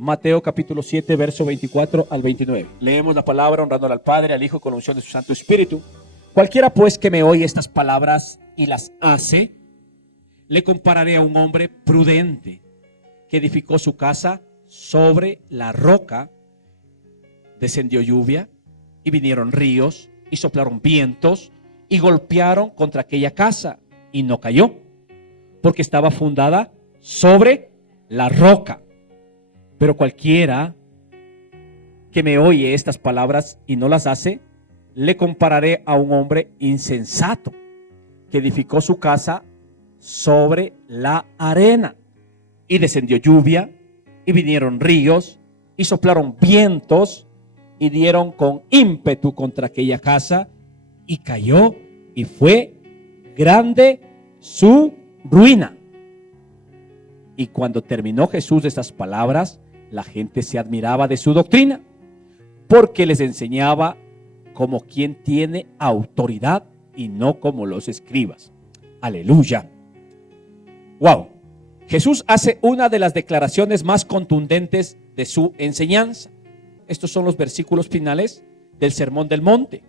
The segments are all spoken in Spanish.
Mateo capítulo 7, verso 24 al 29. Leemos la palabra honrándole al Padre, al Hijo, con la unción de su Santo Espíritu. Cualquiera pues que me oye estas palabras y las hace, le compararé a un hombre prudente que edificó su casa sobre la roca. Descendió lluvia y vinieron ríos y soplaron vientos y golpearon contra aquella casa y no cayó, porque estaba fundada sobre la roca. Pero cualquiera que me oye estas palabras y no las hace, le compararé a un hombre insensato que edificó su casa sobre la arena. Y descendió lluvia y vinieron ríos y soplaron vientos y dieron con ímpetu contra aquella casa y cayó, y fue grande su ruina. Y cuando terminó Jesús de estas palabras, la gente se admiraba de su doctrina, porque les enseñaba como quien tiene autoridad y no como los escribas. Aleluya. Wow. Jesús hace una de las declaraciones más contundentes de su enseñanza. Estos son los versículos finales del Sermón del Monte,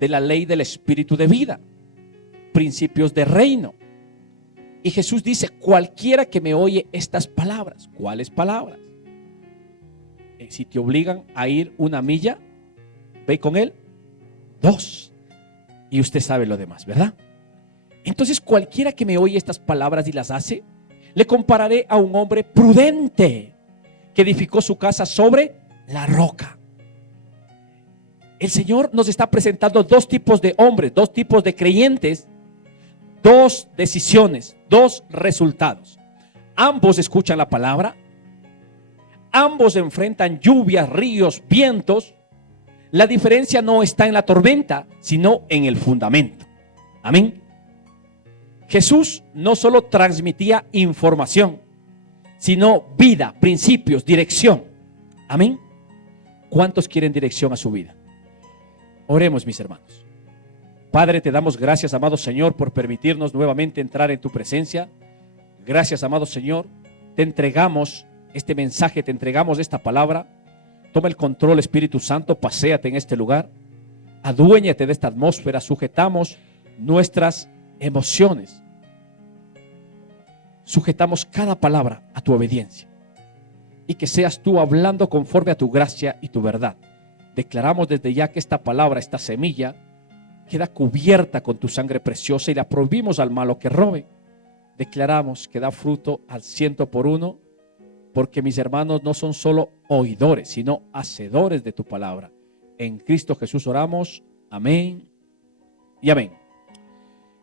de la ley del espíritu de vida, principios de reino. Y Jesús dice: cualquiera que me oye estas palabras. ¿Cuáles palabras? Si te obligan a ir 1 milla, ve con él 2. Y usted sabe lo demás, ¿verdad? Entonces, cualquiera que me oye estas palabras y las hace, le compararé a un hombre prudente que edificó su casa sobre la roca. El Señor nos está presentando 2 tipos de hombres, 2 tipos de creyentes, 2 decisiones, 2 resultados. Ambos escuchan la palabra, ambos enfrentan lluvias, ríos, vientos. La diferencia no está en la tormenta, sino en el fundamento. Amén. Jesús no solo transmitía información, sino vida, principios, dirección. Amén. ¿Cuántos quieren dirección a su vida? Oremos, mis hermanos. Padre, te damos gracias, amado Señor, por permitirnos nuevamente entrar en tu presencia. Gracias, amado Señor. Te entregamos este mensaje, te entregamos esta palabra. Toma el control, Espíritu Santo, paséate en este lugar. Aduéñate de esta atmósfera. Sujetamos nuestras emociones. Sujetamos cada palabra a tu obediencia. Y que seas tú hablando conforme a tu gracia y tu verdad. Declaramos desde ya que esta palabra, esta semilla, queda cubierta con tu sangre preciosa y la prohibimos al malo que robe. Declaramos que da fruto al 100 por 1, porque mis hermanos no son solo oidores, sino hacedores de tu palabra. En Cristo Jesús oramos. Amén y amén.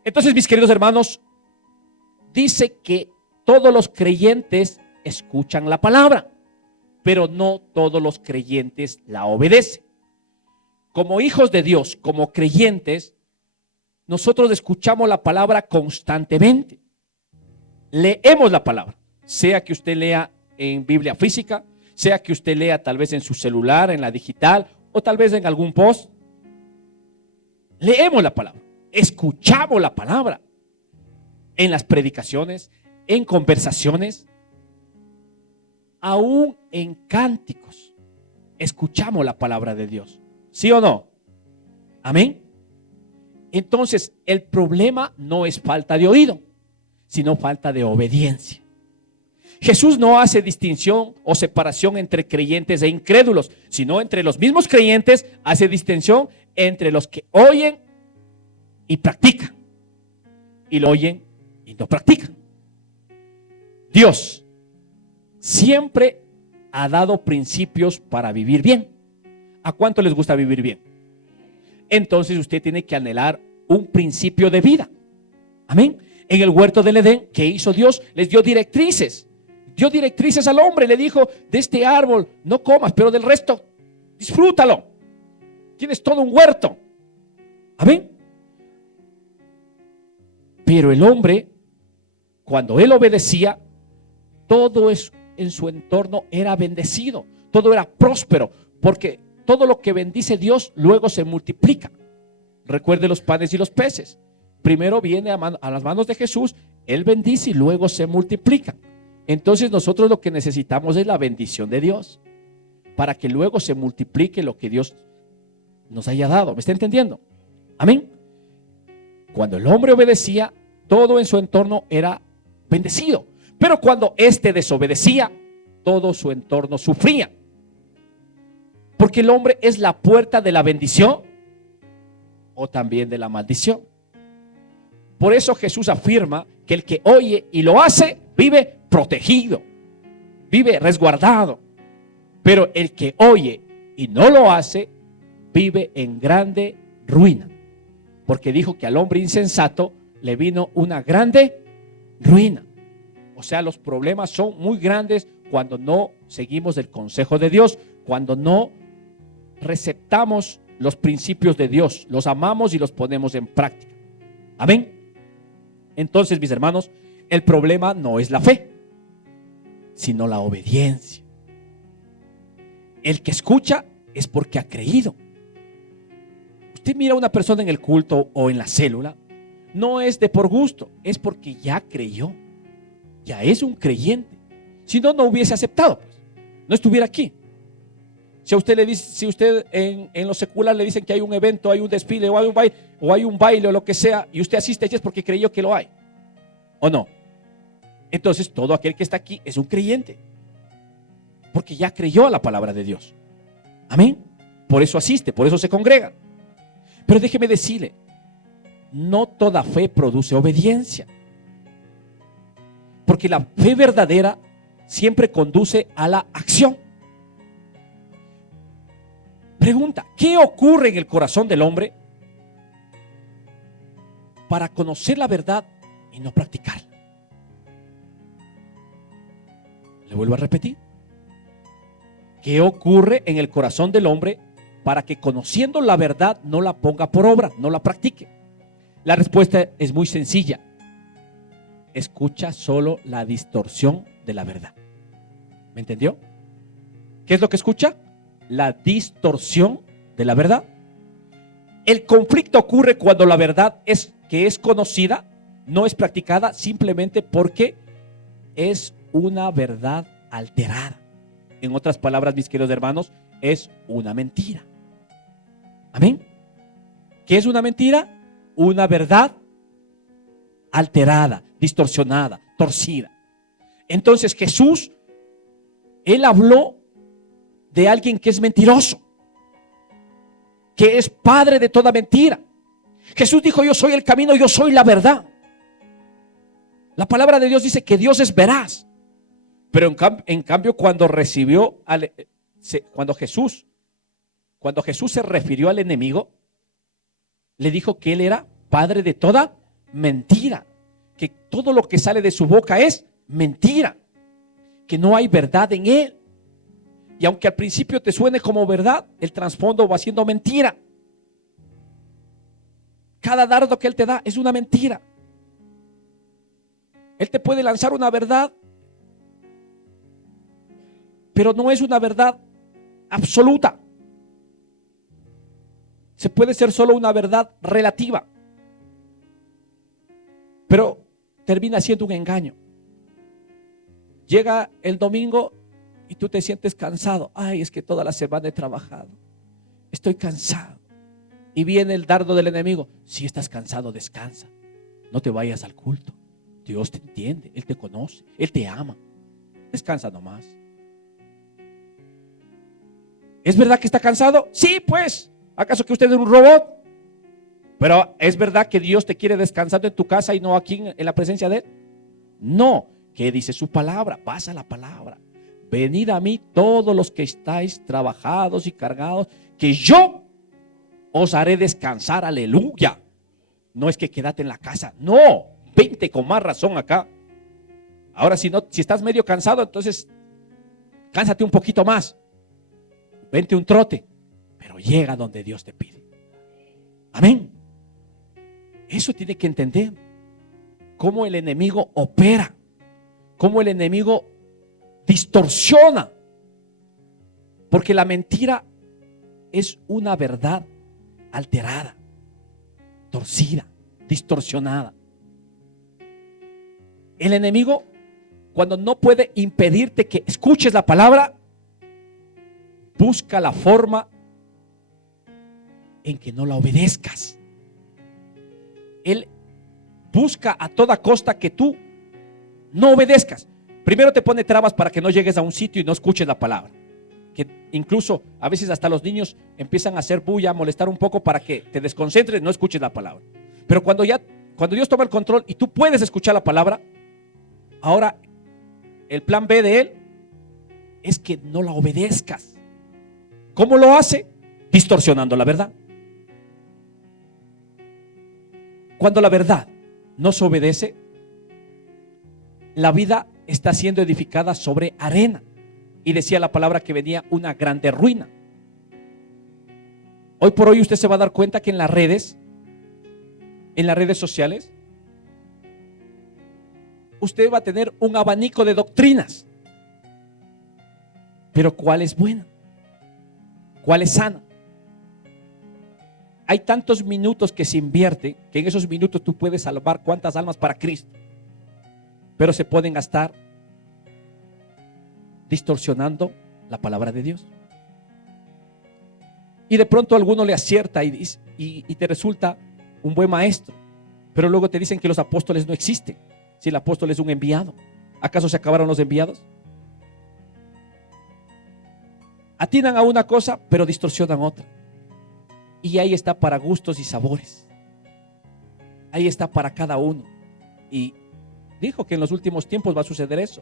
Entonces, mis queridos hermanos, dice que todos los creyentes escuchan la palabra, pero no todos los creyentes la obedecen. Como hijos de Dios, como creyentes, nosotros escuchamos la palabra constantemente. Leemos la palabra, sea que usted lea en Biblia física, sea que usted lea tal vez en su celular, en la digital, o tal vez en algún post. Leemos la palabra, escuchamos la palabra en las predicaciones, en conversaciones, aún en cánticos. Escuchamos la palabra de Dios. ¿Sí o no? Amén. Entonces, el problema no es falta de oído, sino falta de obediencia. Jesús no hace distinción o separación entre creyentes e incrédulos, sino entre los mismos creyentes hace distinción entre los que oyen y practican, y lo oyen y no practican. Dios siempre ha dado principios para vivir bien. ¿A cuánto les gusta vivir bien? Entonces usted tiene que anhelar un principio de vida. Amén. En el huerto del Edén, ¿qué hizo Dios? Les dio directrices. Dio directrices al hombre. Le dijo: de este árbol no comas, pero del resto disfrútalo. Tienes todo un huerto. Amén. Pero el hombre, cuando él obedecía, todo en su entorno era bendecido. Todo era próspero, porque todo lo que bendice Dios luego se multiplica. Recuerde los panes y los peces. Primero viene a las manos de Jesús, Él bendice y luego se multiplican. Entonces nosotros lo que necesitamos es la bendición de Dios para que luego se multiplique lo que Dios nos haya dado. ¿Me está entendiendo? Amén. Cuando el hombre obedecía, todo en su entorno era bendecido. Pero cuando éste desobedecía, todo su entorno sufría. Porque el hombre es la puerta de la bendición o también de la maldición. Por eso Jesús afirma que el que oye y lo hace, vive protegido, vive resguardado. Pero el que oye y no lo hace, vive en grande ruina. Porque dijo que al hombre insensato le vino una grande ruina. O sea, los problemas son muy grandes cuando no seguimos el consejo de Dios, cuando no receptamos los principios de Dios, los amamos y los ponemos en práctica. Amén. Entonces, mis hermanos, el problema no es la fe, sino la obediencia. El que escucha es porque ha creído. Usted mira a una persona en el culto o en la célula, no es de por gusto, es porque ya creyó, ya es un creyente. Si no, no hubiese aceptado, pues, no estuviera aquí. Si a usted le dice, si usted en lo secular le dicen que hay un evento, hay un desfile o hay un baile o lo que sea, y usted asiste allí es porque creyó que lo hay, ¿o no? Entonces todo aquel que está aquí es un creyente, porque ya creyó a la palabra de Dios. Amén. Por eso asiste, por eso se congrega. Pero déjeme decirle, no toda fe produce obediencia, porque la fe verdadera siempre conduce a la acción. Pregunta, ¿qué ocurre en el corazón del hombre para conocer la verdad y no practicarla? Le vuelvo a repetir. ¿Qué ocurre en el corazón del hombre para que conociendo la verdad no la ponga por obra, no la practique? La respuesta es muy sencilla. Escucha solo la distorsión de la verdad. ¿Me entendió? ¿Qué es lo que escucha? La distorsión de la verdad. El conflicto ocurre cuando la verdad que es conocida no es practicada simplemente porque es una verdad alterada. En otras palabras, mis queridos hermanos, es una mentira. Amén. ¿Qué es una mentira? Una verdad alterada, distorsionada, torcida. Entonces Jesús, Él habló de alguien que es mentiroso, que es padre de toda mentira. Jesús dijo: yo soy el camino, yo soy la verdad. La palabra de Dios dice que Dios es veraz. Pero en cambio cuando Jesús se refirió al enemigo, le dijo que él era padre de toda mentira, que todo lo que sale de su boca es mentira, que no hay verdad en él. Y aunque al principio te suene como verdad, el trasfondo va siendo mentira. Cada dardo que él te da es una mentira. Él te puede lanzar una verdad, pero no es una verdad absoluta. Se puede ser solo una verdad relativa, pero termina siendo un engaño. Llega el domingo y tú te sientes cansado. Ay, es que toda la semana he trabajado, estoy cansado. Y viene el dardo del enemigo. Si estás cansado, descansa, no te vayas al culto. Dios te entiende, Él te conoce, Él te ama. Descansa nomás. ¿Es verdad que está cansado? Sí, pues. ¿Acaso que usted es un robot? Pero ¿es verdad que Dios te quiere descansando en tu casa y no aquí en la presencia de Él? No. ¿Qué dice su palabra? Pasa la palabra. Venid a mí todos los que estáis trabajados y cargados, que yo os haré descansar. Aleluya. No es que quédate en la casa. No. Vente con más razón acá. Ahora si estás medio cansado, entonces cánsate un poquito más. Vente un trote, pero llega donde Dios te pide. Amén. Eso tiene que entender. Cómo el enemigo opera, cómo el enemigo distorsiona. Porque la mentira es una verdad alterada, torcida, distorsionada. El enemigo cuando no puede impedirte que escuches la palabra, busca la forma en que no la obedezcas. Él busca a toda costa que tú no obedezcas. Primero te pone trabas para que no llegues a un sitio y no escuches la palabra. Que incluso a veces hasta los niños empiezan a hacer bulla, a molestar un poco para que te desconcentres, no escuches la palabra. Pero cuando Dios toma el control y tú puedes escuchar la palabra, ahora el plan B de Él es que no la obedezcas. ¿Cómo lo hace? Distorsionando la verdad. Cuando la verdad no se obedece, la vida está siendo edificada sobre arena. Y decía la palabra que venía una grande ruina. Hoy por hoy usted se va a dar cuenta que en las redes sociales, usted va a tener un abanico de doctrinas. Pero ¿cuál es buena? ¿Cuál es sana? Hay tantos minutos que se invierte que en esos minutos tú puedes salvar cuántas almas para Cristo. Pero se pueden gastar distorsionando la palabra de Dios. Y de pronto alguno le acierta y te resulta un buen maestro. Pero luego te dicen que los apóstoles no existen. Si el apóstol es un enviado, ¿acaso se acabaron los enviados? Atinan a una cosa, pero distorsionan otra. Y ahí está para gustos y sabores. Ahí está para cada uno. Y dijo que en los últimos tiempos va a suceder eso.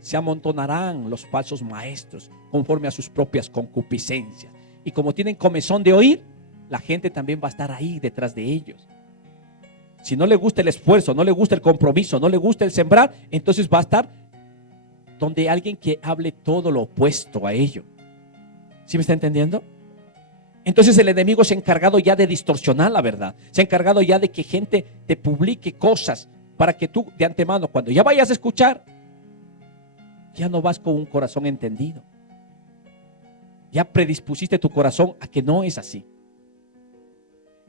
Se amontonarán los falsos maestros conforme a sus propias concupiscencias. Y como tienen comezón de oír, la gente también va a estar ahí detrás de ellos. Si no le gusta el esfuerzo, no le gusta el compromiso, no le gusta el sembrar, entonces va a estar donde alguien que hable todo lo opuesto a ello. ¿Sí me está entendiendo? Entonces el enemigo se ha encargado ya de distorsionar la verdad. Se ha encargado ya de que gente te publique cosas para que tú de antemano, cuando ya vayas a escuchar, ya no vas con un corazón entendido. Ya predispusiste tu corazón a que no es así.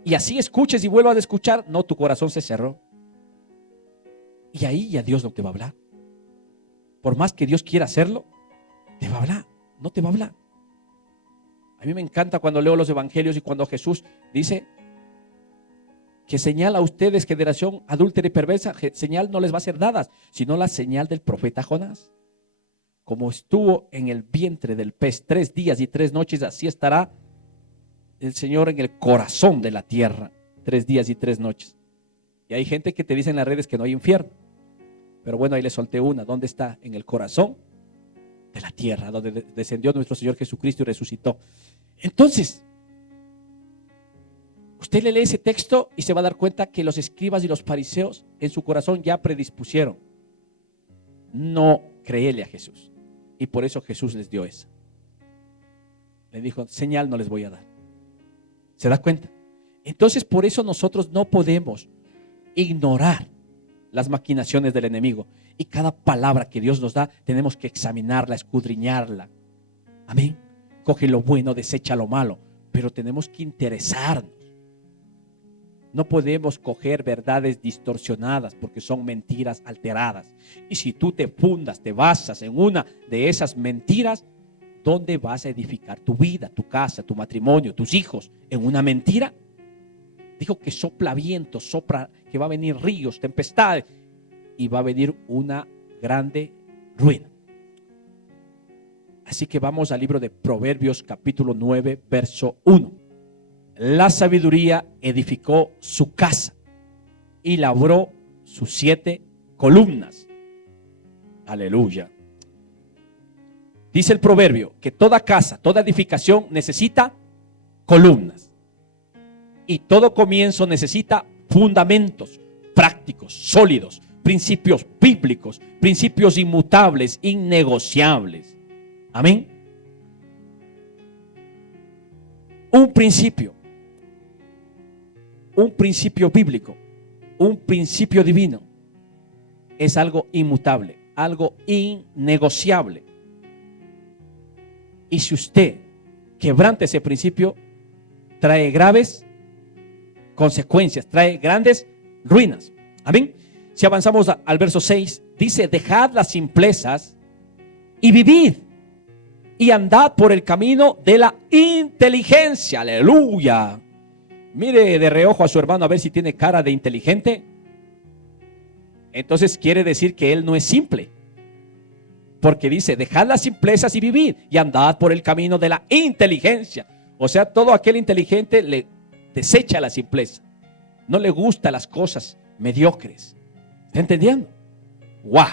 Y así escuches y vuelvas a escuchar, no, tu corazón se cerró. Y ahí ya Dios no te va a hablar. Por más que Dios quiera hacerlo, te va a hablar, no te va a hablar. A mí me encanta cuando leo los evangelios y cuando Jesús dice que señal a ustedes, generación adúltera y perversa, señal no les va a ser dada, sino la señal del profeta Jonás. Como estuvo en el vientre del pez 3 días y 3 noches, así estará el Señor en el corazón de la tierra 3 días y 3 noches. Y hay gente que te dice en las redes que no hay infierno. Pero bueno, ahí le solté una. ¿Dónde está? En el corazón de la tierra, donde descendió nuestro Señor Jesucristo y resucitó. Entonces, usted le lee ese texto y se va a dar cuenta que los escribas y los fariseos en su corazón ya predispusieron no creerle a Jesús. Y por eso Jesús les dio esa. Le dijo, señal no les voy a dar. ¿Se da cuenta? Entonces por eso nosotros no podemos ignorar las maquinaciones del enemigo. Y cada palabra que Dios nos da tenemos que examinarla, escudriñarla. Amén. Coge lo bueno, desecha lo malo. Pero tenemos que interesarnos. No podemos coger verdades distorsionadas porque son mentiras alteradas. Y si tú te fundas, te basas en una de esas mentiras, ¿dónde vas a edificar tu vida, tu casa, tu matrimonio, tus hijos? ¿En una mentira? Dijo que sopla viento, sopla, que va a venir ríos, tempestades y va a venir una grande ruina. Así que vamos al libro de Proverbios capítulo 9, verso 1. La sabiduría edificó su casa y labró sus 7 columnas. Aleluya. Dice el proverbio que toda casa, toda edificación necesita columnas. Y todo comienzo necesita fundamentos prácticos, sólidos, principios bíblicos, principios inmutables, innegociables. Amén. Un principio bíblico, un principio divino es algo inmutable, algo innegociable. Y si usted quebranta ese principio, trae graves consecuencias, trae grandes ruinas. Amén. Si avanzamos al verso 6, dice: dejad las simplezas y vivid, y andad por el camino de la inteligencia. Aleluya. Mire de reojo a su hermano a ver si tiene cara de inteligente. Entonces quiere decir que él no es simple, porque dice: dejad las simplezas y vivid, y andad por el camino de la inteligencia. O sea, todo aquel inteligente le desecha la simpleza, no le gustan las cosas mediocres. ¿Está entendiendo? ¡Wow!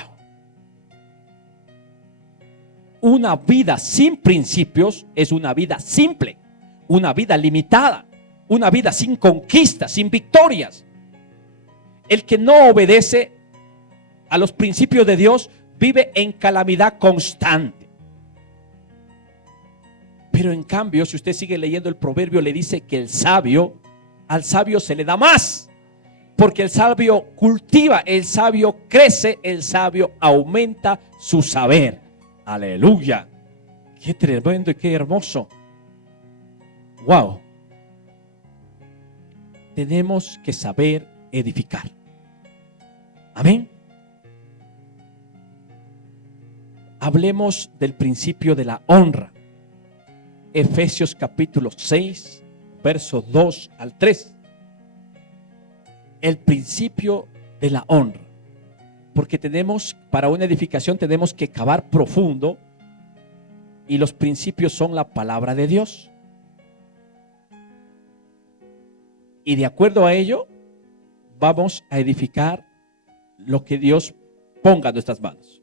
Una vida sin principios es una vida simple, una vida limitada, una vida sin conquistas, sin victorias. El que no obedece a los principios de Dios vive en calamidad constante. Pero en cambio, si usted sigue leyendo el proverbio, le dice que al sabio se le da más. Porque el sabio cultiva, el sabio crece, el sabio aumenta su saber. Aleluya. Qué tremendo y qué hermoso. Wow. Tenemos que saber edificar. Amén. Hablemos del principio de la honra. Efesios capítulo 6, verso 2 al 3. El principio de la honra. Porque para una edificación tenemos que cavar profundo, y los principios son la palabra de Dios. Y de acuerdo a ello, vamos a edificar lo que Dios ponga en nuestras manos.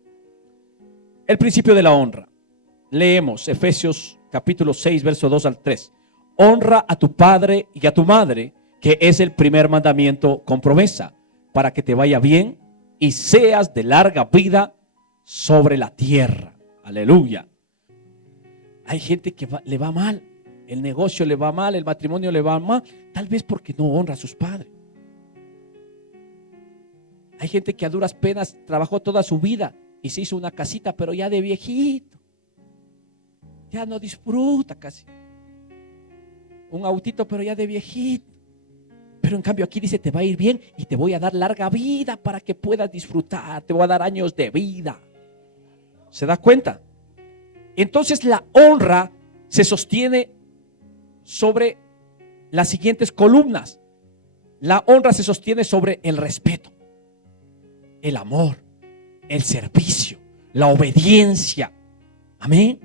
El principio de la honra. Leemos Efesios capítulo 6, verso 2 al 3. Honra a tu padre y a tu madre, que es el primer mandamiento con promesa, para que te vaya bien y seas de larga vida sobre la tierra. Aleluya. Hay gente que le va mal, el negocio le va mal, el matrimonio le va mal, tal vez porque no honra a sus padres. Hay gente que a duras penas trabajó toda su vida y se hizo una casita, pero ya de viejito, ya no disfruta casi. Un autito, pero ya de viejito. Pero en cambio aquí dice: te va a ir bien y te voy a dar larga vida para que puedas disfrutar, te voy a dar años de vida. ¿Se da cuenta? Entonces la honra se sostiene sobre las siguientes columnas. La honra se sostiene sobre el respeto, el amor, el servicio, la obediencia. Amén.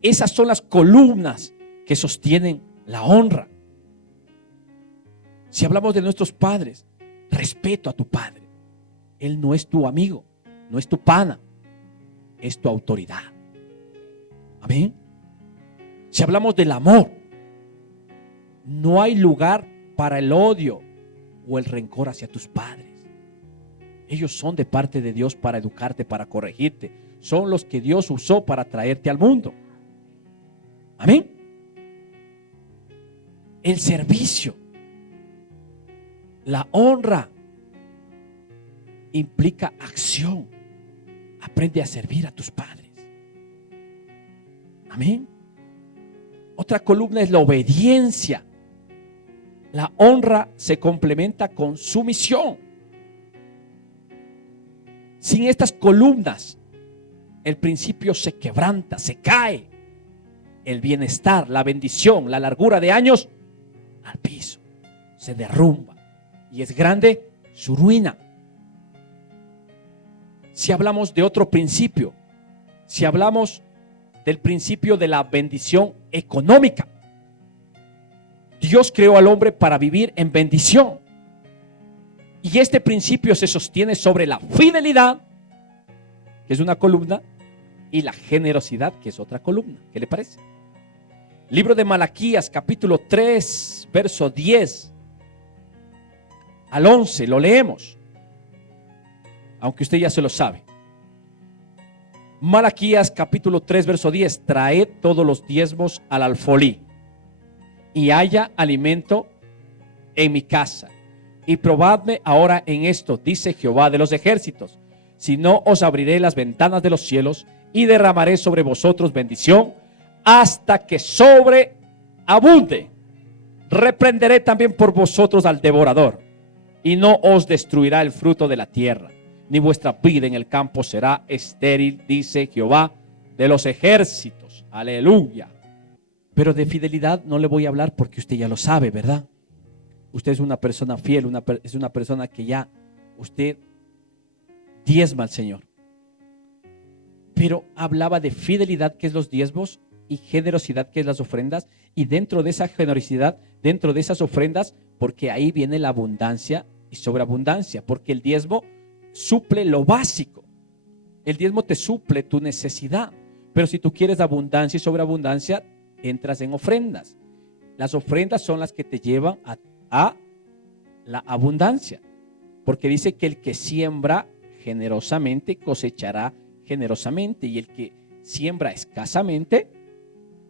Esas son las columnas que sostienen la honra. Si hablamos de nuestros padres, respeto a tu padre. Él no es tu amigo, no es tu pana, es tu autoridad. Amén. Si hablamos del amor, no hay lugar para el odio o el rencor hacia tus padres. Ellos son de parte de Dios para educarte, para corregirte. Son los que Dios usó para traerte al mundo. Amén. El servicio, la honra implica acción. Aprende a servir a tus padres. Amén. Otra columna es la obediencia. La honra se complementa con sumisión. Sin estas columnas, el principio se quebranta, se cae. El bienestar, la bendición, la largura de años al piso, se derrumba. Y es grande su ruina. Si hablamos de otro principio, si hablamos del principio de la bendición económica, Dios creó al hombre para vivir en bendición. Y este principio se sostiene sobre la fidelidad, que es una columna, y la generosidad, que es otra columna. ¿Qué le parece? Libro de Malaquías, capítulo 3, verso 10 al 11, lo leemos, aunque usted ya se lo sabe. Malaquías, capítulo 3, verso 10. Traed todos los diezmos al alfolí, y haya alimento en mi casa. Y probadme ahora en esto, dice Jehová de los ejércitos, si no os abriré las ventanas de los cielos y derramaré sobre vosotros bendición hasta que sobreabunde. Reprenderé también por vosotros al devorador, y no os destruirá el fruto de la tierra, ni vuestra vida en el campo será estéril, dice Jehová de los ejércitos. Aleluya. Pero de fidelidad no le voy a hablar porque usted ya lo sabe, ¿verdad? Usted es una persona fiel, es una persona que ya usted diezma al Señor. Pero hablaba de fidelidad, que es los diezmos, y generosidad, que es las ofrendas, y dentro de esa generosidad, dentro de esas ofrendas, porque ahí viene la abundancia y sobreabundancia, porque el diezmo suple lo básico. El diezmo te suple tu necesidad, pero si tú quieres abundancia y sobreabundancia, entras en ofrendas. Las ofrendas son las que te llevan a la abundancia, porque dice que el que siembra generosamente cosechará generosamente, y el que siembra escasamente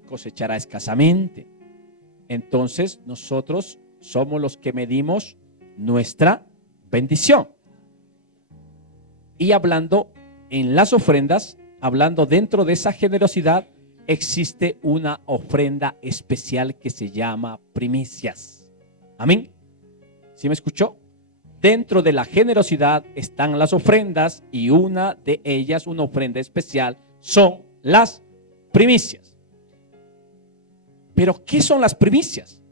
cosechará escasamente. Entonces nosotros somos los que medimos nuestra bendición. Y hablando en las ofrendas, hablando dentro de esa generosidad, existe una ofrenda especial que se llama primicias. Amén. ¿Sí me escuchó? Dentro de la generosidad están las ofrendas, y una de ellas, una ofrenda especial, son las primicias. Pero ¿qué son las primicias?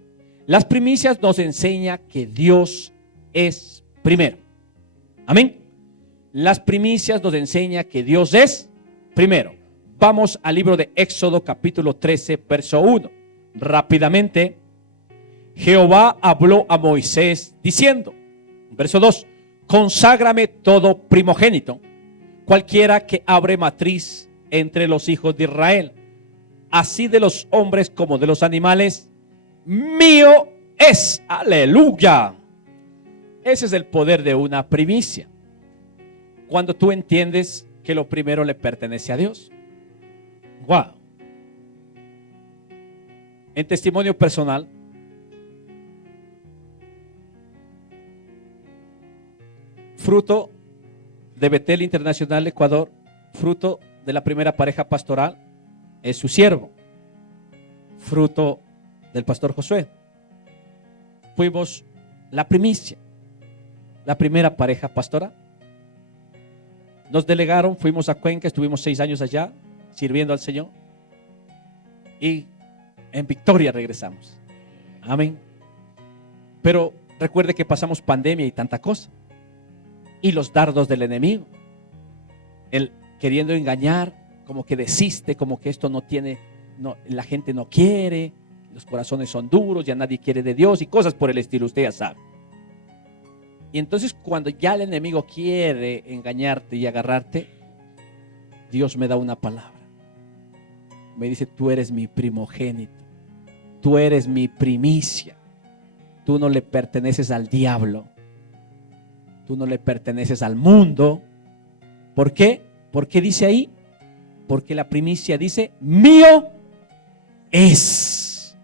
Las primicias nos enseña que Dios es primero. Amén. Las primicias nos enseña que Dios es primero. Vamos al libro de Éxodo capítulo 13, verso 1. Rápidamente, Jehová habló a Moisés diciendo, verso 2, conságrame todo primogénito, cualquiera que abre matriz entre los hijos de Israel, así de los hombres como de los animales, mío es. Aleluya. Ese es el poder de una primicia. Cuando tú entiendes que lo primero le pertenece a Dios. Wow. En testimonio personal, fruto de Betel Internacional Ecuador, fruto de la primera pareja pastoral, es su siervo, fruto del pastor Josué. Fuimos la primicia, la primera pareja pastoral. Nos delegaron, fuimos a Cuenca, estuvimos 6 años allá sirviendo al Señor, y en victoria regresamos. Amén. Pero recuerde que pasamos pandemia y tanta cosa, y los dardos del enemigo, él queriendo engañar, como que desiste, como que esto no tiene, no, la gente no quiere, los corazones son duros, ya nadie quiere de Dios y cosas por el estilo, usted ya sabe. Y entonces cuando ya el enemigo quiere engañarte y agarrarte, Dios me da una palabra. Me dice, tú eres mi primogénito, tú eres mi primicia, tú no le perteneces al diablo, tú no le perteneces al mundo. ¿Por qué? ¿Por qué dice ahí? Porque la primicia dice, mío es.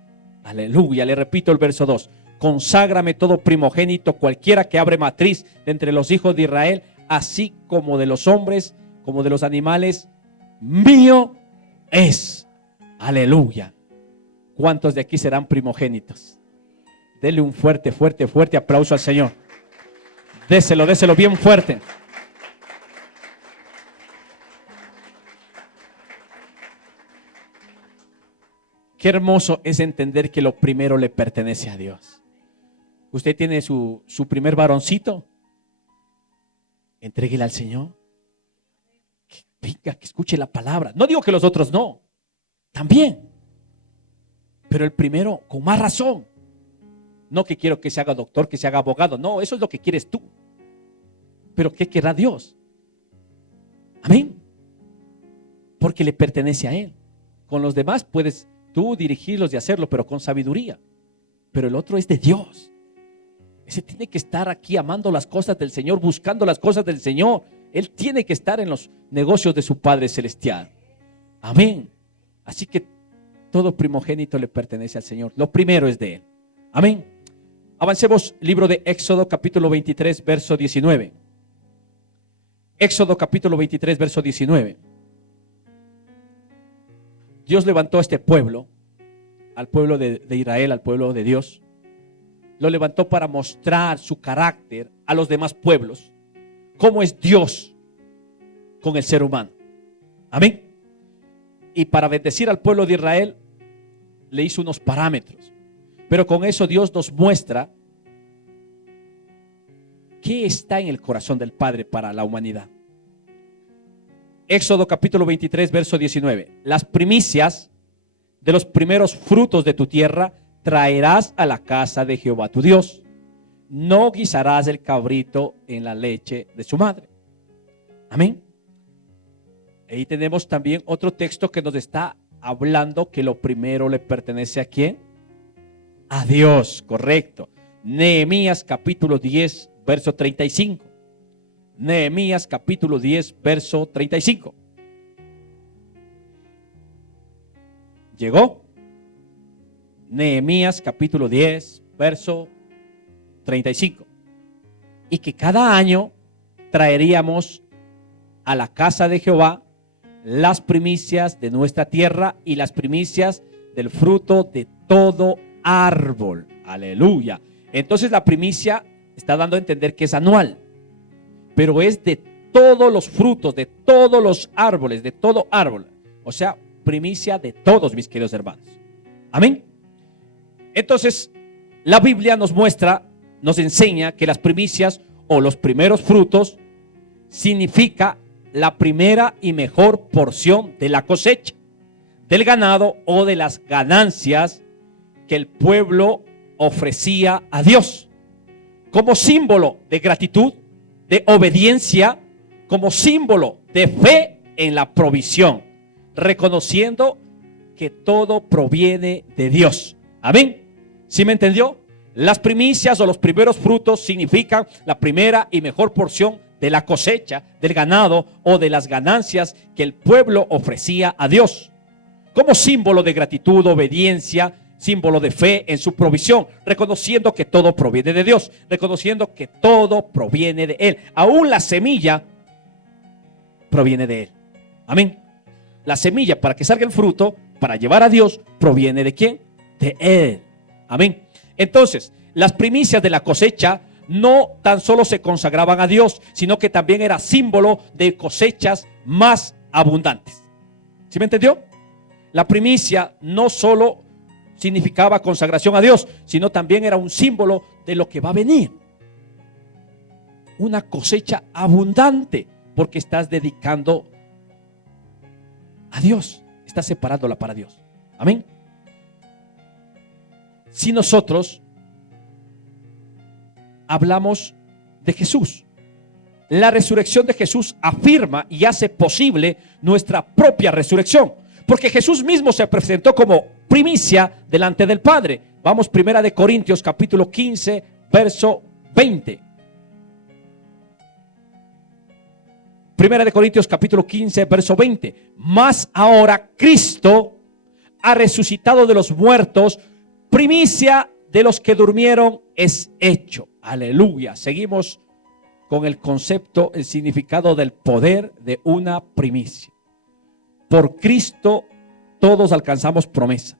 Aleluya. Le repito el verso 2. Conságrame todo primogénito, cualquiera que abre matriz de entre los hijos de Israel, así como de los hombres, como de los animales, mío es. Aleluya. ¿Cuántos de aquí serán primogénitos? Dele un fuerte, fuerte, fuerte aplauso al Señor. Déselo, déselo bien fuerte. Qué hermoso es entender que lo primero le pertenece a Dios. Usted tiene su primer varoncito, entréguele al Señor. Que venga, que escuche la palabra. No digo que los otros no, también. Pero el primero, con más razón. No que quiero que se haga doctor, que se haga abogado. No, eso es lo que quieres tú. Pero ¿qué querrá Dios? Amén. Porque le pertenece a Él. Con los demás puedes tú dirigirlos y hacerlo, pero con sabiduría. Pero el otro es de Dios. Ese tiene que estar aquí amando las cosas del Señor, buscando las cosas del Señor. Él tiene que estar en los negocios de su Padre Celestial. Amén. Así que todo primogénito le pertenece al Señor. Lo primero es de Él. Amén. Avancemos, libro de Éxodo capítulo 23, verso 19. Éxodo capítulo 23, verso 19. Dios levantó a este pueblo, al pueblo de Israel, al pueblo de Dios. lo levantó para mostrar su carácter a los demás pueblos, cómo es Dios con el ser humano. Amén. Y para bendecir al pueblo de Israel, le hizo unos parámetros. Pero con eso Dios nos muestra qué está en el corazón del Padre para la humanidad. Éxodo capítulo 23, verso 19. Las primicias de los primeros frutos de tu tierra traerás a la casa de Jehová tu Dios. No guisarás el cabrito en la leche de su madre. Amén. Ahí tenemos también otro texto que nos está hablando que lo primero le pertenece ¿a quién? A Dios, correcto. Nehemías capítulo 10, verso 35. Nehemías capítulo 10, verso 35. ¿Llegó? Nehemías capítulo 10, verso 35. Y que cada año traeríamos a la casa de Jehová las primicias de nuestra tierra y las primicias del fruto de todo árbol. Aleluya. Entonces la primicia está dando a entender que es anual, pero es de todos los frutos, de todos los árboles, de todo árbol. O sea, primicia de todos, mis queridos hermanos. Amén. Entonces, la Biblia nos muestra, nos enseña que las primicias o los primeros frutos significa la primera y mejor porción de la cosecha, del ganado o de las ganancias que el pueblo ofrecía a Dios, como símbolo de gratitud, de obediencia, como símbolo de fe en la provisión, reconociendo que todo proviene de Dios. Amén. ¿Sí me entendió? Las primicias o los primeros frutos significan la primera y mejor porción de la cosecha, del ganado o de las ganancias que el pueblo ofrecía a Dios, como símbolo de gratitud, obediencia, símbolo de fe en su provisión, reconociendo que todo proviene de Dios, reconociendo que todo proviene de Él. Aún la semilla proviene de Él. Amén. La semilla, para que salga el fruto, para llevar a Dios, proviene de ¿quién? De Él. Amén. Entonces, las primicias de la cosecha no tan solo se consagraban a Dios, sino que también era símbolo de cosechas más abundantes. ¿Sí me entendió? La primicia no solo significaba consagración a Dios, sino también era un símbolo de lo que va a venir. Una cosecha abundante, porque estás dedicando a Dios, estás separándola para Dios. Amén. Si nosotros hablamos de Jesús, la resurrección de Jesús afirma y hace posible nuestra propia resurrección, porque Jesús mismo se presentó como primicia delante del Padre. Vamos, Primera de Corintios capítulo 15, verso 20. Primera de Corintios capítulo 15, verso 20. Mas ahora Cristo ha resucitado de los muertos, primicia de los que durmieron es hecho. Aleluya. Seguimos con el concepto, el significado del poder de una primicia. Por Cristo todos alcanzamos promesa.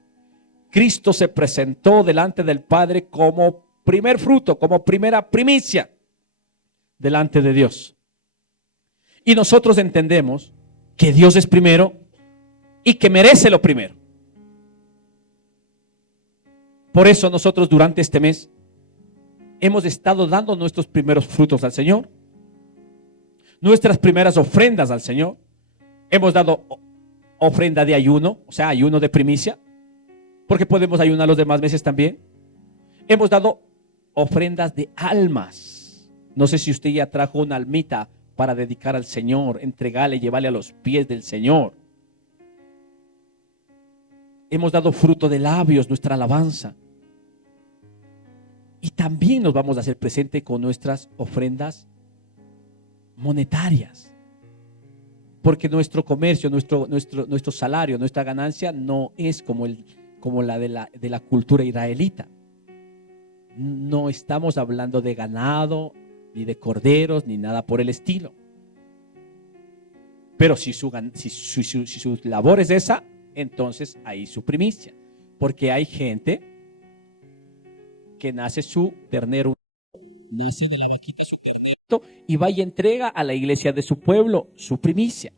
Cristo se presentó delante del Padre como primer fruto, como primera primicia delante de Dios. Y nosotros entendemos que Dios es primero y que merece lo primero. Por eso nosotros durante este mes hemos estado dando nuestros primeros frutos al Señor, nuestras primeras ofrendas al Señor. Hemos dado ofrenda de ayuno, o sea, ayuno de primicia, porque podemos ayunar los demás meses también. Hemos dado ofrendas de almas. No sé si usted ya trajo una almita para dedicar al Señor, entregarle, llevarle a los pies del Señor. Hemos dado fruto de labios, nuestra alabanza. Y también nos vamos a hacer presente con nuestras ofrendas monetarias. Porque nuestro comercio, nuestro salario, nuestra ganancia no es como la de la cultura israelita. No estamos hablando de ganado, ni de corderos, ni nada por el estilo. Pero si su labor es esa, entonces ahí su primicia. Porque hay gente que nace su ternero, nace de la vaquita su ternero, y va y entrega a la iglesia de su pueblo su primicia.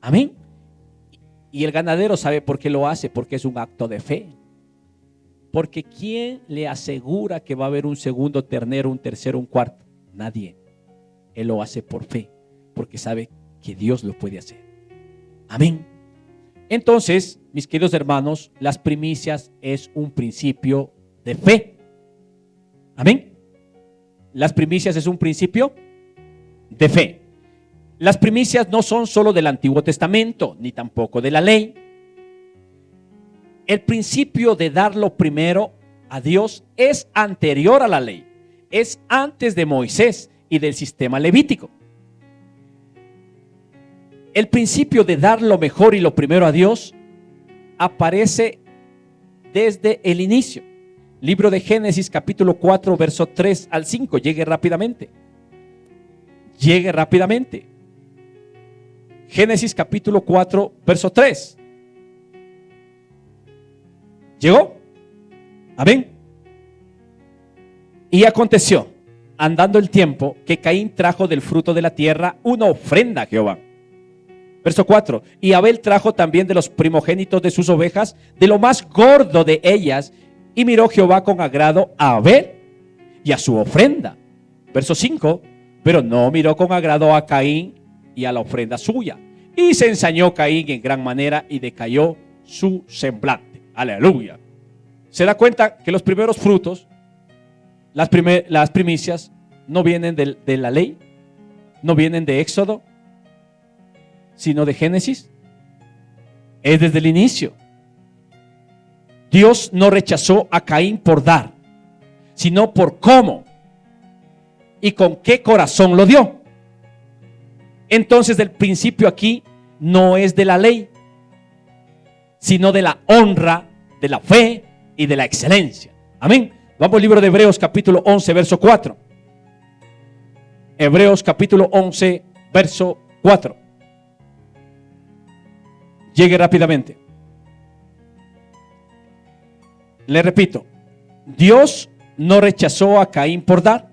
Amén. Y el ganadero sabe por qué lo hace, porque es un acto de fe. Porque ¿quién le asegura que va a haber un segundo ternero, un tercero, un cuarto? Nadie. Él lo hace por fe, porque sabe que Dios lo puede hacer. Amén. Entonces, mis queridos hermanos, las primicias es un principio de fe. Amén. Las primicias es un principio de fe. Las primicias no son solo del Antiguo Testamento, ni tampoco de la ley. El principio de dar lo primero a Dios es anterior a la ley, es antes de Moisés y del sistema levítico. El principio de dar lo mejor y lo primero a Dios aparece desde el inicio. Libro de Génesis capítulo 4 verso 3 al 5. Llegue rápidamente. Llegue rápidamente. Génesis capítulo 4 verso 3. ¿Llegó? Amén. Y aconteció, andando el tiempo, que Caín trajo del fruto de la tierra una ofrenda a Jehová. Verso 4. Y Abel trajo también de los primogénitos de sus ovejas, de lo más gordo de ellas, y miró Jehová con agrado a Abel y a su ofrenda. Verso 5. Pero no miró con agrado a Caín y a la ofrenda suya. Y se ensañó Caín en gran manera y decayó su semblante. Aleluya. ¿Se da cuenta que los primeros frutos, las primicias, no vienen de la ley? No vienen de Éxodo, sino de Génesis. Es desde el inicio. Dios no rechazó a Caín por dar, sino por cómo y con qué corazón lo dio. Entonces, del principio aquí no es de la ley, sino de la honra, de la fe y de la excelencia. Amén. Vamos al libro de Hebreos capítulo 11 verso 4. Hebreos capítulo 11 verso 4. Llegue rápidamente. Le repito, Dios no rechazó a Caín por dar,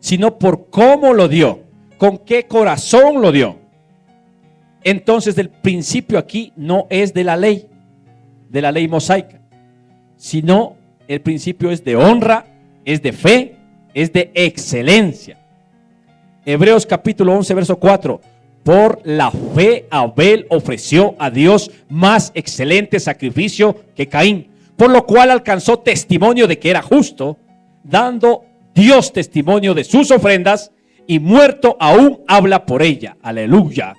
sino por cómo lo dio, con qué corazón lo dio. Entonces, del principio aquí no es de la ley mosaica, sino el principio es de honra, es de fe, es de excelencia. Hebreos capítulo 11 verso 4. Por la fe Abel ofreció a Dios más excelente sacrificio que Caín, por lo cual alcanzó testimonio de que era justo, dando Dios testimonio de sus ofrendas, y muerto aún habla por ella. Aleluya.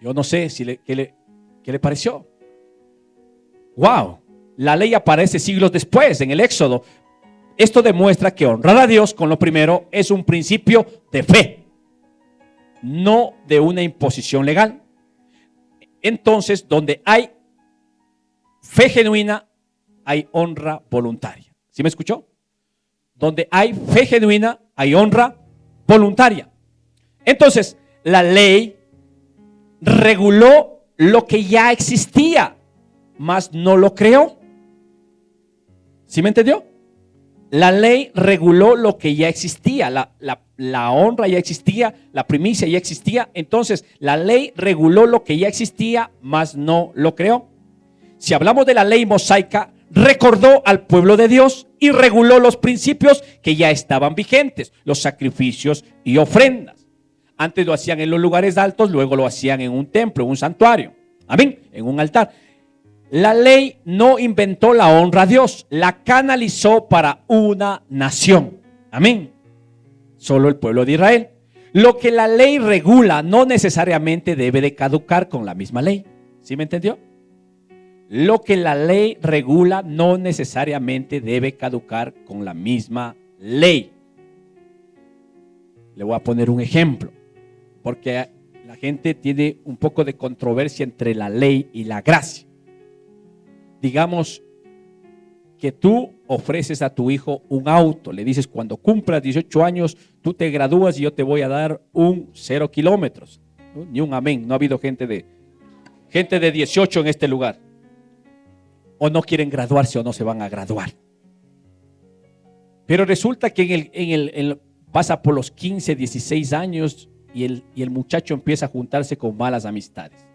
Yo no sé qué le pareció. Wow. La ley aparece siglos después en el Éxodo. Esto demuestra que honrar a Dios con lo primero es un principio de fe, no de una imposición legal. Entonces, donde hay fe genuina, hay honra voluntaria. ¿Sí me escuchó? Donde hay fe genuina, hay honra voluntaria. Entonces, la ley reguló lo que ya existía, mas no lo creó. ¿Sí me entendió? La ley reguló lo que ya existía, la honra ya existía, la primicia ya existía. Entonces, la ley reguló lo que ya existía, mas no lo creó. Si hablamos de la ley mosaica, recordó al pueblo de Dios y reguló los principios que ya estaban vigentes, los sacrificios y ofrendas. Antes lo hacían en los lugares altos, luego lo hacían en un templo, en un santuario. Amén, en un altar. La ley no inventó la honra a Dios, la canalizó para una nación. Amén. Solo el pueblo de Israel. Lo que la ley regula no necesariamente debe de caducar con la misma ley. ¿Sí me entendió? Lo que la ley regula no necesariamente debe caducar con la misma ley. Le voy a poner un ejemplo, porque la gente tiene un poco de controversia entre la ley y la gracia. Digamos que tú ofreces a tu hijo un auto, le dices: cuando cumplas 18 años, tú te gradúas y yo te voy a dar un 0 kilómetros. ¿No? Ni un amén, no ha habido gente de 18 en este lugar. O no quieren graduarse o no se van a graduar. Pero resulta que pasa por los 15, 16 años y el muchacho empieza a juntarse con malas amistades.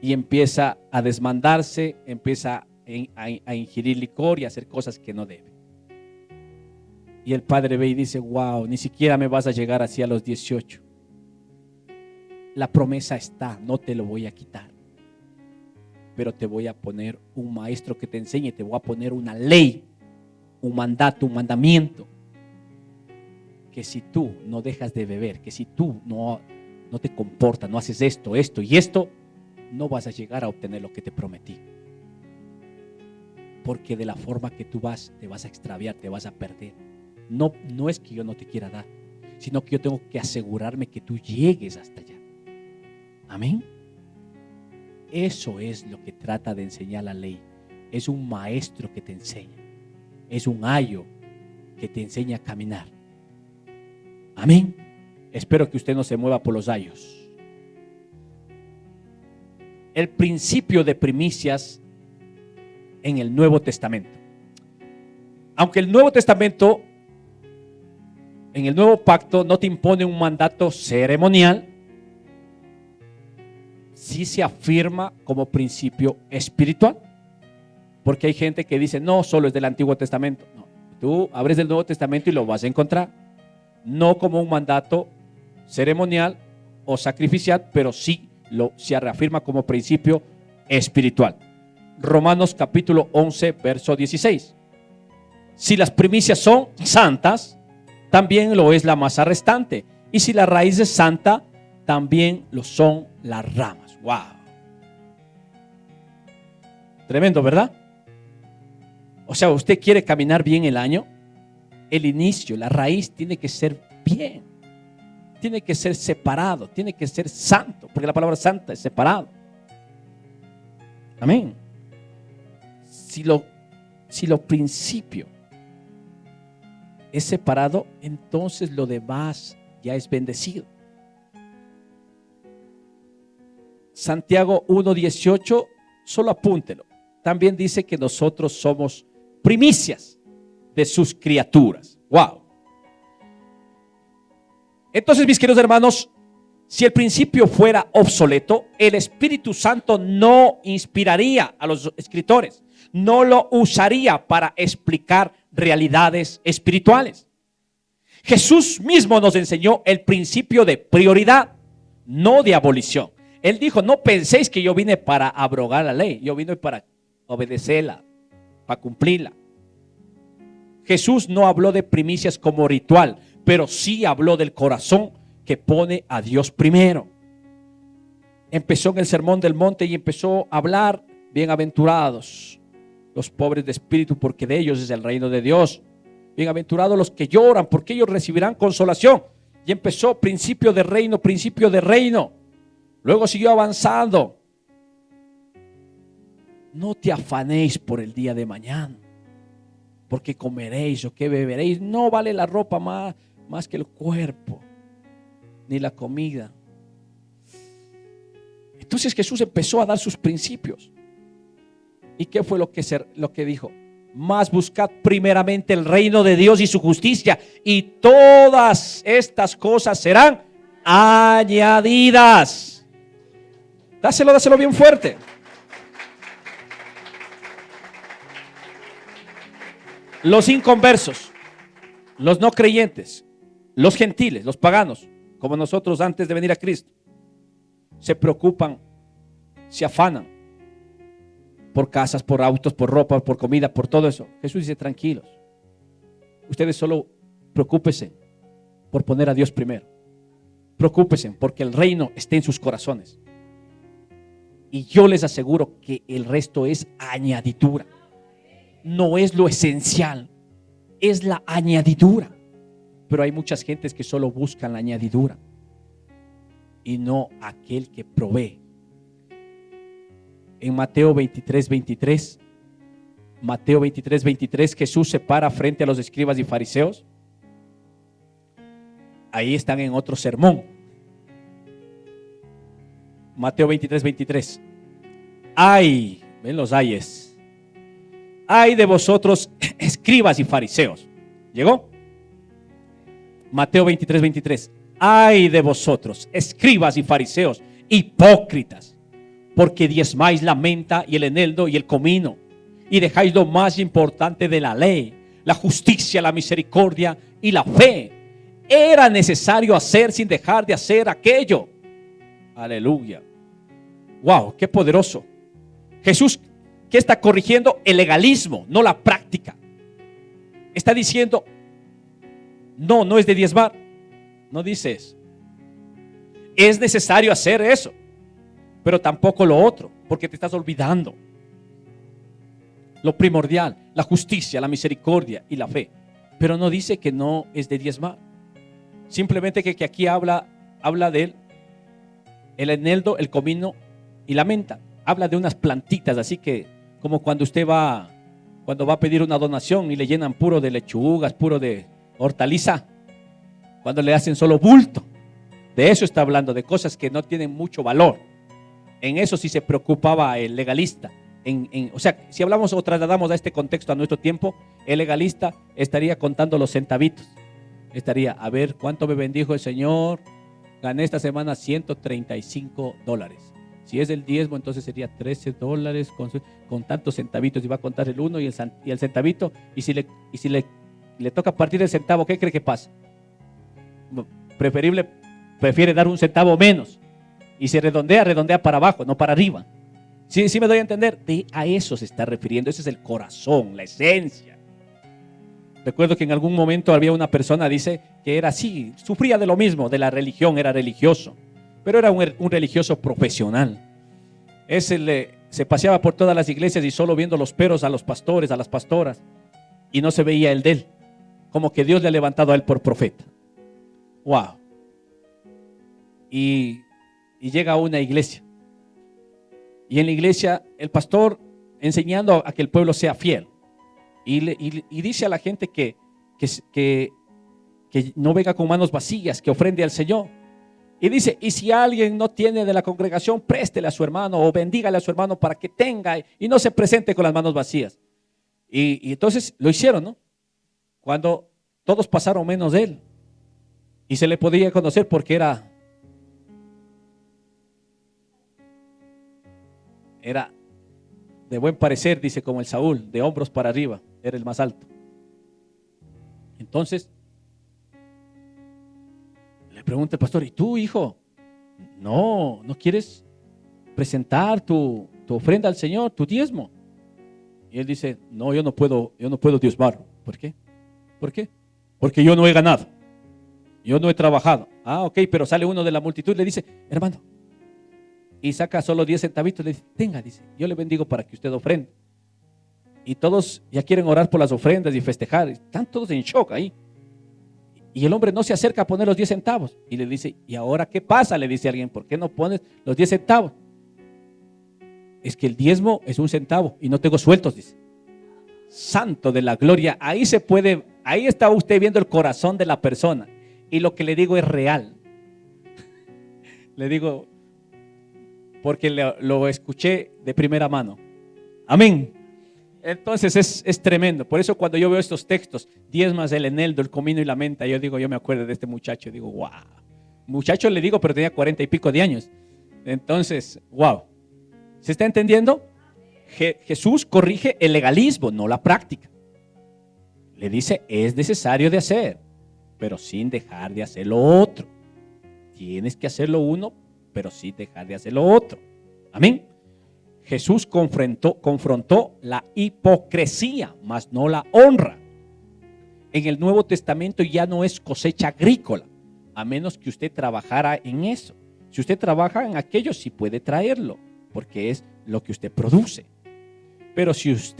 Y empieza a desmandarse, empieza a ingerir licor y a hacer cosas que no debe. Y el padre ve y dice, wow, ni siquiera me vas a llegar así a los 18. La promesa está, no te lo voy a quitar. Pero te voy a poner un maestro que te enseñe, te voy a poner una ley, un mandato, un mandamiento. Que si tú no dejas de beber, que si tú no te comportas, no haces esto y esto, no vas a llegar a obtener lo que te prometí. Porque de la forma que tú vas, te vas a extraviar, te vas a perder. No es que yo no te quiera dar, sino que yo tengo que asegurarme que tú llegues hasta allá. Amén. Eso es lo que trata de enseñar la ley. Es un maestro que te enseña. Es un ayo que te enseña a caminar. Amén. Espero que usted no se mueva por los ayos. El principio de primicias en el Nuevo Testamento. Aunque el Nuevo Testamento, en el Nuevo Pacto, no te impone un mandato ceremonial, sí se afirma como principio espiritual. Porque hay gente que dice, no, solo es del Antiguo Testamento. No, tú abres el Nuevo Testamento y lo vas a encontrar. No como un mandato ceremonial o sacrificial, pero sí se reafirma como principio espiritual. Romanos capítulo 11, verso 16. Si las primicias son santas, también lo es la masa restante. Y si la raíz es santa, también lo son las ramas. ¡Wow! Tremendo, ¿verdad? O sea, usted quiere caminar bien el año. El inicio, la raíz tiene que ser bien. Tiene que ser separado, tiene que ser santo, porque la palabra santa es separado. Amén. Si lo principio es separado, entonces lo demás ya es bendecido. Santiago 1:18, solo apúntelo. También dice que nosotros somos primicias de sus criaturas. Wow. Entonces, mis queridos hermanos, si el principio fuera obsoleto, el Espíritu Santo no inspiraría a los escritores, no lo usaría para explicar realidades espirituales. Jesús mismo nos enseñó el principio de prioridad, no de abolición. Él dijo, no penséis que yo vine para abrogar la ley, yo vine para obedecerla, para cumplirla. Jesús no habló de primicias como ritual, pero sí habló del corazón que pone a Dios primero. Empezó en el Sermón del Monte y empezó a hablar, bienaventurados los pobres de espíritu, porque de ellos es el reino de Dios. Bienaventurados los que lloran, porque ellos recibirán consolación. Y empezó principio de reino, principio de reino. Luego siguió avanzando. No te afanéis por el día de mañana, porque comeréis o que beberéis. No vale la ropa más que el cuerpo, ni la comida. Entonces Jesús empezó a dar sus principios. ¿Y qué fue lo que dijo? Más buscad primeramente el reino de Dios y su justicia, y todas estas cosas serán añadidas. Dáselo bien fuerte. Los inconversos, los no creyentes, los gentiles, los paganos, como nosotros antes de venir a Cristo, se preocupan, se afanan por casas, por autos, por ropa, por comida, por todo eso. Jesús dice, tranquilos, ustedes solo preocúpense por poner a Dios primero. Preocúpense porque el reino esté en sus corazones. Y yo les aseguro que el resto es añadidura. No es lo esencial, es la añadidura. Pero hay muchas gentes que solo buscan la añadidura y no aquel que provee. En Mateo 23:23, Jesús se para frente a los escribas y fariseos. Ahí están en otro sermón. Mateo 23:23. Ven los ayes. Ay de vosotros, escribas y fariseos, ¿Llegó? Mateo 23:23. Ay de vosotros, escribas y fariseos, hipócritas, porque diezmáis la menta y el eneldo y el comino, y dejáis lo más importante de la ley, la justicia, la misericordia y la fe. Era necesario hacer sin dejar de hacer aquello. Aleluya. Wow, qué poderoso. Jesús, ¿qué está corrigiendo? El legalismo, no la práctica. Está diciendo, no es de diezmar. No dice eso. Es necesario hacer eso, pero tampoco lo otro, porque te estás olvidando lo primordial, la justicia, la misericordia y la fe. Pero no dice que no es de diezmar. Simplemente que aquí habla de el eneldo, el comino y la menta. Habla de unas plantitas, así que como cuando cuando va a pedir una donación y le llenan puro de lechugas, puro de hortaliza, cuando le hacen solo bulto. De eso está hablando, de cosas que no tienen mucho valor. En eso sí se preocupaba el legalista. O sea, si hablamos o trasladamos a este contexto a nuestro tiempo, el legalista estaría contando los centavitos. Estaría, a ver, ¿cuánto me bendijo el Señor? Gané esta semana $135. Si es el diezmo, entonces sería $13 con tantos centavitos. Y va a contar el uno y el centavito. Y si le toca partir el centavo, ¿qué cree que pasa? Prefiere dar un centavo menos. Y se redondea para abajo, no para arriba. ¿Sí me doy a entender? A eso se está refiriendo. Ese es el corazón, la esencia. Recuerdo que en algún momento había una persona, dice, que era así, sufría de lo mismo, de la religión, era religioso, pero era un religioso profesional. Se paseaba por todas las iglesias y solo viendo los peros a los pastores, a las pastoras, y no se veía el de él, como que Dios le ha levantado a él por profeta. Wow. Y llega a una iglesia, y en la iglesia el pastor enseñando a que el pueblo sea fiel. Y dice a la gente que no venga con manos vacías, que ofrende al Señor. Y dice, y si alguien no tiene de la congregación, préstele a su hermano o bendígale a su hermano para que tenga y no se presente con las manos vacías. Y entonces lo hicieron, ¿no? Cuando todos pasaron menos de él. Y se le podía conocer porque era de buen parecer, dice, como el Saúl, de hombros para arriba, era el más alto. Entonces le pregunta el pastor, ¿y tú, hijo? ¿No quieres presentar tu ofrenda al Señor, tu diezmo? Y él dice, no, yo no puedo diezmar. ¿Por qué? ¿Por qué? Porque yo no he ganado, yo no he trabajado. Ah, ok, pero sale uno de la multitud y le dice, hermano, y saca solo 10 centavitos, le dice, tenga, dice, yo le bendigo para que usted ofrende. Y todos ya quieren orar por las ofrendas y festejar, están todos en shock ahí. Y el hombre no se acerca a poner los 10 centavos. Y le dice, ¿y ahora qué pasa? Le dice alguien, ¿por qué no pones los 10 centavos? Es que el diezmo es un centavo y no tengo sueltos, dice. Santo de la gloria, ahí está usted viendo el corazón de la persona. Y lo que le digo es real. Le digo, porque lo escuché de primera mano. Amén. Entonces es tremendo. Por eso cuando yo veo estos textos, diezmas, el eneldo, el comino y la menta, yo me acuerdo de este muchacho. Digo, wow. Muchacho le digo, pero tenía 40 y pico de años. Entonces, wow. ¿Se está entendiendo? Jesús corrige el legalismo, no la práctica. Le dice, es necesario de hacer, pero sin dejar de hacer lo otro. Tienes que hacer lo uno, pero sin dejar de hacer lo otro. Amén. Jesús confrontó la hipocresía, mas no la honra. En el Nuevo Testamento ya no es cosecha agrícola, a menos que usted trabajara en eso. Si usted trabaja en aquello, sí puede traerlo, porque es lo que usted produce. Pero si su